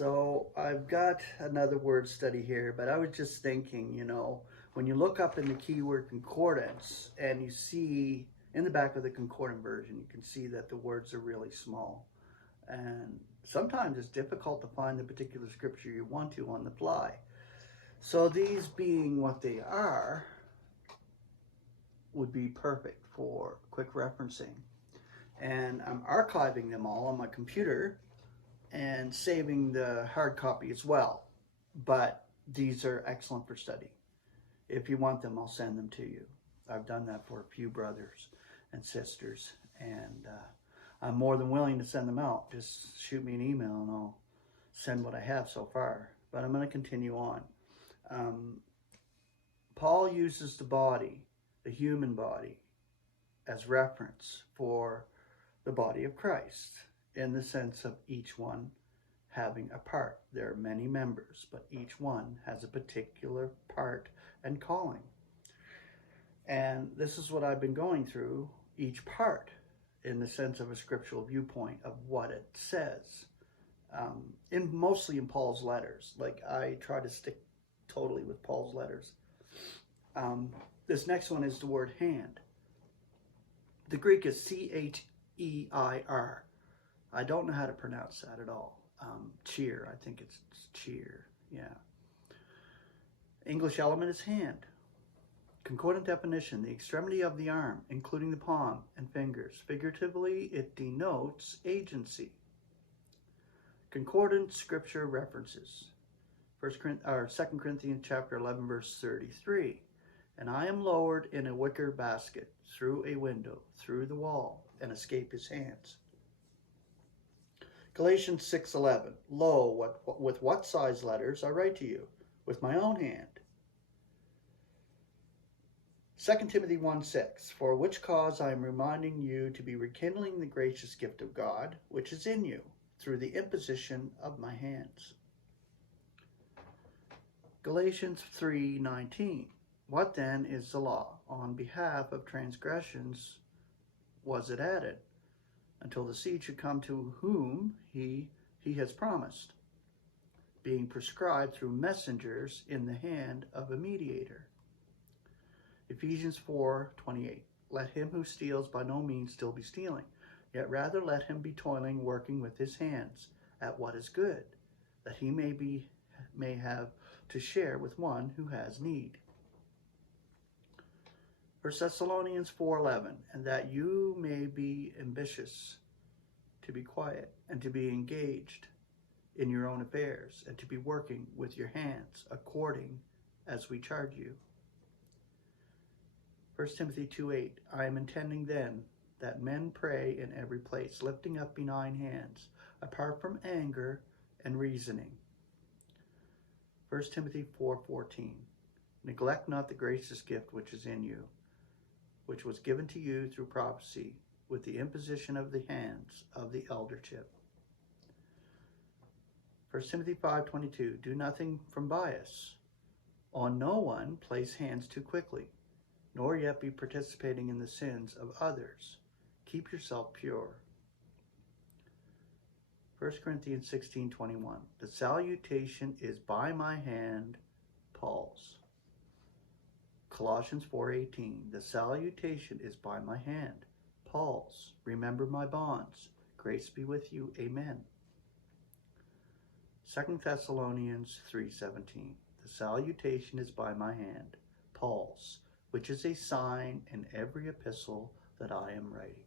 So I've got another word study here, but I was just thinking, when you look up in the keyword concordance and you see in the back of the concordant version, you can see that the words are really small. And sometimes it's difficult to find the particular scripture you want to on the fly. So these being what they are would be perfect for quick referencing. And I'm archiving them all on my computer and saving the hard copy as well. But these are excellent for study. If you want them, I'll send them to you. I've done that for a few brothers and sisters, and I'm more than willing to send them out. Just shoot me an email and I'll send what I have so far. But I'm going to continue on. Paul uses the body, the human body, as reference for the body of Christ, in the sense of each one having a part. There are many members, but each one has a particular part and calling. And this is what I've been going through, each part, in the sense of a scriptural viewpoint of what it says. Mostly in Paul's letters. Like, I try to stick totally with Paul's letters. This next one is the word hand. The Greek is C-H-E-I-R. I don't know how to pronounce that at all. Cheer, I think it's cheer, yeah. English element is hand. Concordant definition, the extremity of the arm, including the palm and fingers. Figuratively, it denotes agency. Concordant scripture references. 2 Corinthians chapter 11, verse 33. And I am lowered in a wicker basket, through a window, through the wall, and escape his hands. Galatians 6:11. Lo, with what size letters I write to you? With my own hand. 2 Timothy 1:6. For which cause I am reminding you to be rekindling the gracious gift of God, which is in you, through the imposition of my hands. Galatians 3:19. What then is the law? On behalf of transgressions was it added, until the seed should come to whom he has promised, being prescribed through messengers in the hand of a mediator. Ephesians 4:28. Let him who steals by no means still be stealing, yet rather let him be toiling, working with his hands at what is good, that he may have to share with one who has need. 1 Thessalonians 4:11, and that you may be ambitious, to be quiet, and to be engaged in your own affairs, and to be working with your hands according as we charge you. 1 Timothy 2:8, I am intending then that men pray in every place, lifting up benign hands, apart from anger and reasoning. 1 Timothy 4:14, neglect not the gracious gift which is in you, which was given to you through prophecy, with the imposition of the hands of the eldership. 1 Timothy 5:22, do nothing from bias. On no one place hands too quickly, nor yet be participating in the sins of others. Keep yourself pure. 1 Corinthians 16:21, the salutation is by my hand, Paul's. Colossians 4:18, the salutation is by my hand, Paul's. Remember my bonds. Grace be with you. Amen. 2 Thessalonians 3:17, the salutation is by my hand, Paul's, which is a sign in every epistle that I am writing.